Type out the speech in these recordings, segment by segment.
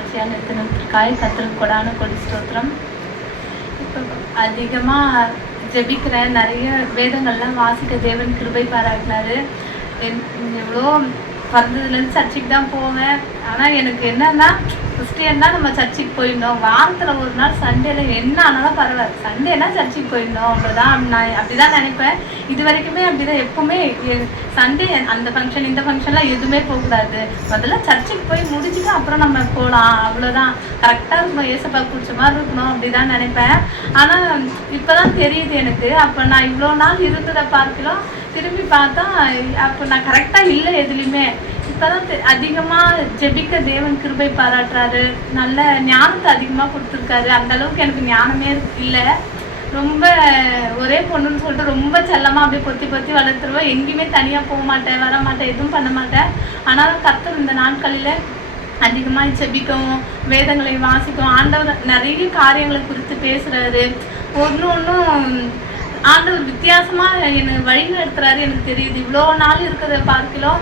சாட்சியாக நிறுத்தினதுக்காய் கர்த்தருக்கு கொடான கொடி ஸ்தோத்திரம். இப்போ அதிகமாக ஜெபிக்கிறேன், நிறைய வேதங்கள்லாம் வாசிக்க தேவன் கிருபை பாராட்டினாரு. எவ்வளோ பிறந்ததுலேருந்து சர்ச்சுக்கு தான் போவேன். ஆனால் எனக்கு என்னன்னா கிறிஸ்டியன் தான் நம்ம சர்ச்சுக்கு போயிடணும். வாரத்தில் ஒரு நாள் சண்டேல என்ன ஆனாலும் பரவாயில்ல, சண்டேனா சர்ச்சுக்கு போயிடணும், அவ்வளோதான். நான் அப்படி தான் நினைப்பேன். இது வரைக்குமே அப்படி தான். எப்போவுமே சண்டே அந்த ஃபங்க்ஷன் இந்த ஃபங்க்ஷன்லாம் எதுவுமே போகக்கூடாது, முதல்ல சர்ச்சுக்கு போய் முடிச்சுட்டு அப்புறம் நம்ம போகலாம், அவ்வளோதான். கரெக்டாக இருக்கணும், ஏசப்பா பிடிச்ச மாதிரி இருக்கணும், அப்படி தான் நினைப்பேன். ஆனால் இப்போ தான் தெரியுது எனக்கு, அப்போ நான் இவ்வளோ நாள் இருந்ததை பார்க்கலாம் திரும்பி பார்த்தா அப்போ நான் கரெக்டாக இல்லை எதுலேயுமே. இப்போ தான் அதிகமாக ஜெபிக்க தேவன் கிருபை பாராட்டுறாரு, நல்ல ஞானத்தை அதிகமாக கொடுத்துருக்காரு. அந்தளவுக்கு எனக்கு ஞானமே இல்லை. ரொம்ப ஒரே பொண்ணுன்னு சொல்லிட்டு ரொம்ப செல்லமாக அப்படியே பொத்தி பொத்தி வளர்த்துருவேன். எங்கேயுமே தனியாக போக மாட்டேன், வர மாட்டேன், எதுவும் பண்ண மாட்டேன். ஆனாலும் கர்த்தர் இந்த நாட்களில் அதிகமாக ஜெபிக்கவும் வேதங்களை வாசிக்கவும் ஆண்டவர் நிறைய காரியங்களை குறித்து பேசுகிறாரு. ஒன்றும் ஆண்டவர் வித்தியாசமாக என்னை வழி நடத்துகிறாரு. எனக்கு தெரியுது. இவ்வளோ நாள் இருக்கிறத பார்க்கலாம்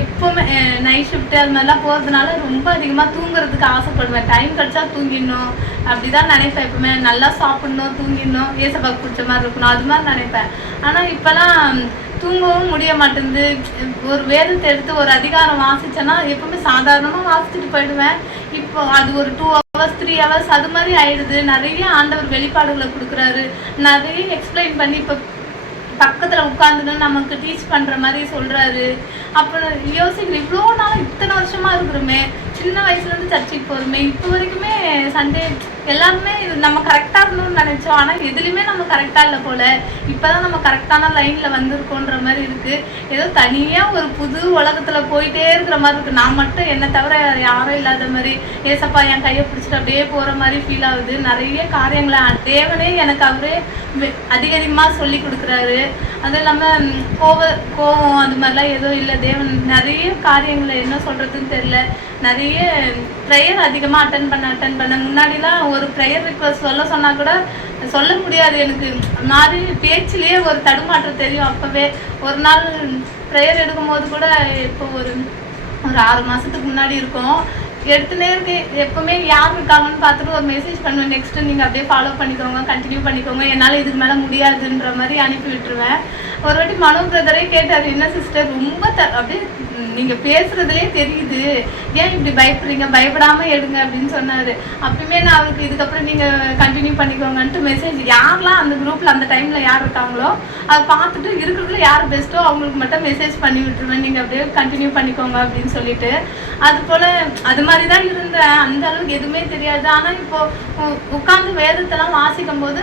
எப்போவுமே நைட் ஷிஃப்ட்டு அது மாதிரிலாம் போகிறதுனால ரொம்ப அதிகமாக தூங்குறதுக்கு ஆசைப்படுவேன். டைம் கிடச்சா தூங்கிடணும், அப்படி தான் நினைப்பேன். எப்பவுமே நல்லா சாப்பிட்ணும், தூங்கிடணும், ஏசப்பாக்கு பிடிச்ச மாதிரி இருக்கணும், அது மாதிரி நினைப்பேன். ஆனால் இப்போலாம் தூங்கவும் முடிய மாட்டேங்குது. ஒரு வேதத்தை எடுத்து ஒரு அதிகாரம் வாசித்தேன்னா எப்பவுமே சாதாரணமாக வாசிச்சுட்டு போயிடுவேன். இப்போ அது ஒரு 2 hours 3 hours அது மாதிரி ஆயிடுது. நிறைய ஆண்டவர் வெளிப்பாடுகளை கொடுக்குறாரு, நிறைய எக்ஸ்பிளைன் பண்ணி இப்போ பக்கத்தில் உட்காந்துன்னு நமக்கு டீச் பண்ணுற மாதிரி சொல்கிறாரு. அப்புறம் யோசிக்கிறேன், இவ்வளோ நாள் இத்தனை வருஷமாக இருக்கிறோமே, சின்ன வயசுலேருந்து சர்ச்சுக்கு போகிறோமே, இப்போ வரைக்குமே சண்டே எல்லாருமே இது நம்ம கரெக்டாக இருக்கணும்னு நினச்சோம். ஆனால் எதுலேயுமே நம்ம கரெக்டாக இல்லை போல். இப்போ தான் நம்ம கரெக்டான லைனில் வந்திருக்கோன்ற மாதிரி இருக்குது. ஏதோ தனியாக ஒரு புது உலகத்தில் போயிட்டே இருக்கிற மாதிரி இருக்குது. நான் மட்டும் என்னை தவிர யாரும் இல்லாத மாதிரி, ஏசப்பா என் கையை பிடிச்சிட்டு அப்படியே போகிற மாதிரி ஃபீல் ஆகுது. நிறைய காரியங்களை தேவனே எனக்கு அவரே அதிகமாக சொல்லி கொடுக்குறாரு. அதுவும் இல்லாமல் கோவம் அது மாதிரிலாம் எதுவும் இல்லை. தேவன் நிறைய காரியங்களை என்ன சொல்கிறதுன்னு தெரில. நிறைய ப்ரேயர் அதிகமாக அட்டன் பண்ண முன்னாடிலாம் ஒரு ப்ரேயர் ரிக்வஸ்ட் சொல்ல சொன்னால் கூட சொல்ல முடியாது. எனக்கு மாதிரி பேச்சிலேயே ஒரு தடுமாற்றம் தெரியும். அப்போவே ஒரு நாள் ப்ரேயர் எடுக்கும்போது கூட இப்போ ஒரு 6 மாதத்துக்கு முன்னாடி இருக்கும், எடுத்துனே இருக்கு. எப்பவுமே யார் இருக்காங்கன்னு பார்த்துட்டு ஒரு மெசேஜ் பண்ணுவேன், நெக்ஸ்ட்டு நீங்கள் அப்படியே ஃபாலோ பண்ணிக்கோங்க, கண்டினியூ பண்ணிக்கோங்க, என்னால் இதுக்கு மேலே முடியாதுன்ற மாதிரி அனுப்பி விட்டுருவேன். ஒரு வாட்டி மனோ பிரதரே கேட்டார், என்ன சிஸ்டர் ரொம்ப அப்படியே நீங்கள் பேசுகிறதுலே தெரியுது, ஏன் இப்படி பயப்படுறீங்க, பயப்படாமல் எடுங்க அப்படின்னு சொன்னார். அப்பயுமே நான் அவருக்கு இதுக்கப்புறம் நீங்கள் கண்டினியூ பண்ணிக்கோங்கன்ட்டு மெசேஜ் யாரெலாம் அந்த குரூப்பில் அந்த டைமில் யார் இருக்காங்களோ அதை பார்த்துட்டு இருக்கிறதுல யார் பெஸ்ட்டோ அவங்களுக்கு மட்டும் மெசேஜ் பண்ணி விட்டுருவேன், நீங்கள் அப்படியே கண்டினியூ பண்ணிக்கோங்க அப்படின்னு சொல்லிட்டு. அதுபோல் அது மாதிரி தான் இருந்தேன். அந்த அளவுக்கு எதுவுமே தெரியாது. ஆனால் இப்போது உட்காந்து வேதத்தெல்லாம் வாசிக்கும் போது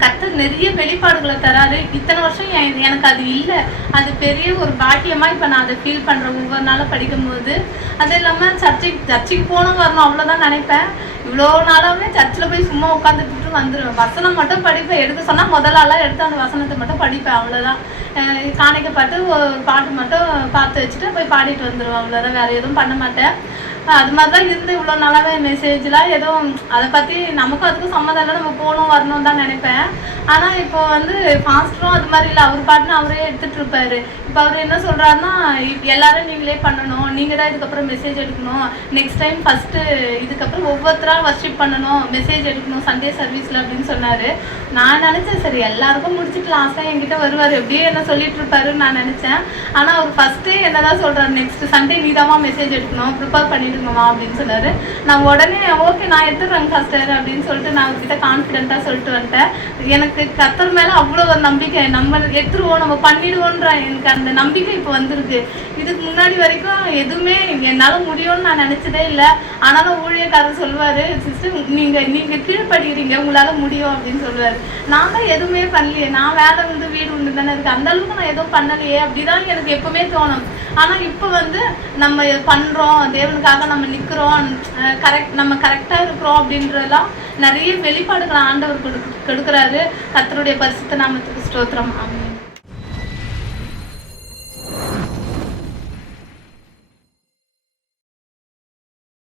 கர்த்தர் நிறைய வெளிப்பாடுகளை தராரு. இத்தனை வருஷம் எனக்கு அது இல்லை. அது பெரிய ஒரு பாக்கியமாக இப்போ நான் அதை ஃபீல் பண்ணுறேன் ஒவ்வொரு நாளும் படிக்கும்போது. அது இல்லாமல் சர்ச்சுக்கு போகணும் வரணும் அவ்வளோதான் நினைப்பேன். இவ்வளோ நாளாகவே சர்ச்சில் போய் சும்மா உட்காந்துட்டு வந்துடுவேன். வசனம் மட்டும் படிப்பேன். எடுக்க சொன்னால் முதலாலாம் எடுத்து அந்த வசனத்தை மட்டும் படிப்பேன், அவ்வளோதான். காணிக்க பாட்டு ஒரு பாட்டு மட்டும் பார்த்து வச்சுட்டு போய் பாடிட்டு வந்துடுவேன், அவ்வளோதான். வேறு எதுவும் பண்ண மாட்டேன். அது மாதிரி தான் இருந்து இவ்வளோ நாளாகவே மெசேஜ்லாம் எதுவும் அதை பற்றி நமக்கும் அதுக்கும் சம்மந்தம் இல்லை, நம்ம போகணும் வரணும் தான் நினைப்பேன். ஆனால் இப்போ ஃபாஸ்டரும் அது மாதிரி இல்லை, அவர் பாட்டுன்னு அவரே எடுத்துகிட்டு இருப்பார். இப்போ அவர் என்ன சொல்கிறாருன்னா, எல்லாரும் நீங்களே பண்ணணும், நீங்கள் தான் இதுக்கப்புறம் மெசேஜ் எடுக்கணும், நெக்ஸ்ட் டைம் ஃபஸ்ட்டு இதுக்கப்புறம் ஒவ்வொருத்தராக வர்ஷிப் பண்ணணும், மெசேஜ் எடுக்கணும் சண்டே சர்வீஸில் அப்படின்னு சொன்னார். நான் நினச்சேன் சரி எல்லாருக்கும் முடிச்சுட்டு லாஸ்ட்டாக என்கிட்ட வருவார், எப்படியே என்ன சொல்லிட்டு இருப்பாருன்னு நான் நினச்சேன். ஆனால் அவர் ஃபஸ்ட்டே என்ன தான் சொல்கிறார், நெக்ஸ்ட் சண்டே நீதாமா மெசேஜ் எடுக்கணும், ப்ரிப்பேர் பண்ணிவிடுங்கம்மா அப்படின்னு சொன்னார். நான் உடனே ஓகே நான் எடுத்துடுறேங்க ஃபஸ்ட்டு அப்படின்னு சொல்லிட்டு நான் அவர்கிட்ட கான்ஃபிடென்ட்டாக சொல்லிட்டு வந்துட்டேன். எனக்கு கர்த்தர் மேலே அவ்வளோ ஒரு நம்பிக்கை, நம்ம எடுத்துருவோம், நம்ம பண்ணிடுவோன்ற எனக்கு அந்த நம்பிக்கை இப்போ வந்திருக்கு. இதுக்கு முன்னாடி வரைக்கும் எதுவுமே என்னால் முடியும்னு நான் நினச்சதே இல்லை. ஆனாலும் ஊழியக்காரர் சொல்லுவார், சிஸ்டர் நீங்கள் கீழ்படுகிறீங்க, உங்களால் முடியும் அப்படின்னு சொல்லுவார். நான் தான் எதுவுமே பண்ணலையே, நான் வேலை வீடு உண்டு தானே இருக்குது, அந்த அளவுக்கு நான் எதுவும் பண்ணலையே, அப்படி தான் எனக்கு எப்போவுமே தோணும். ஆனால் இப்போ நம்ம பண்ணுறோம், தேவனுக்காக நம்ம நிற்கிறோம், நம்ம கரெக்டாக இருக்கிறோம் அப்படின்றதெல்லாம் நிறைய வெளிப்பாடுகளை ஆண்டவர் கொடுக்குறாரு. கர்த்தருடைய பரிசுத்த நாமத்துக்கு ஸ்தோத்திரம். ஆமென்.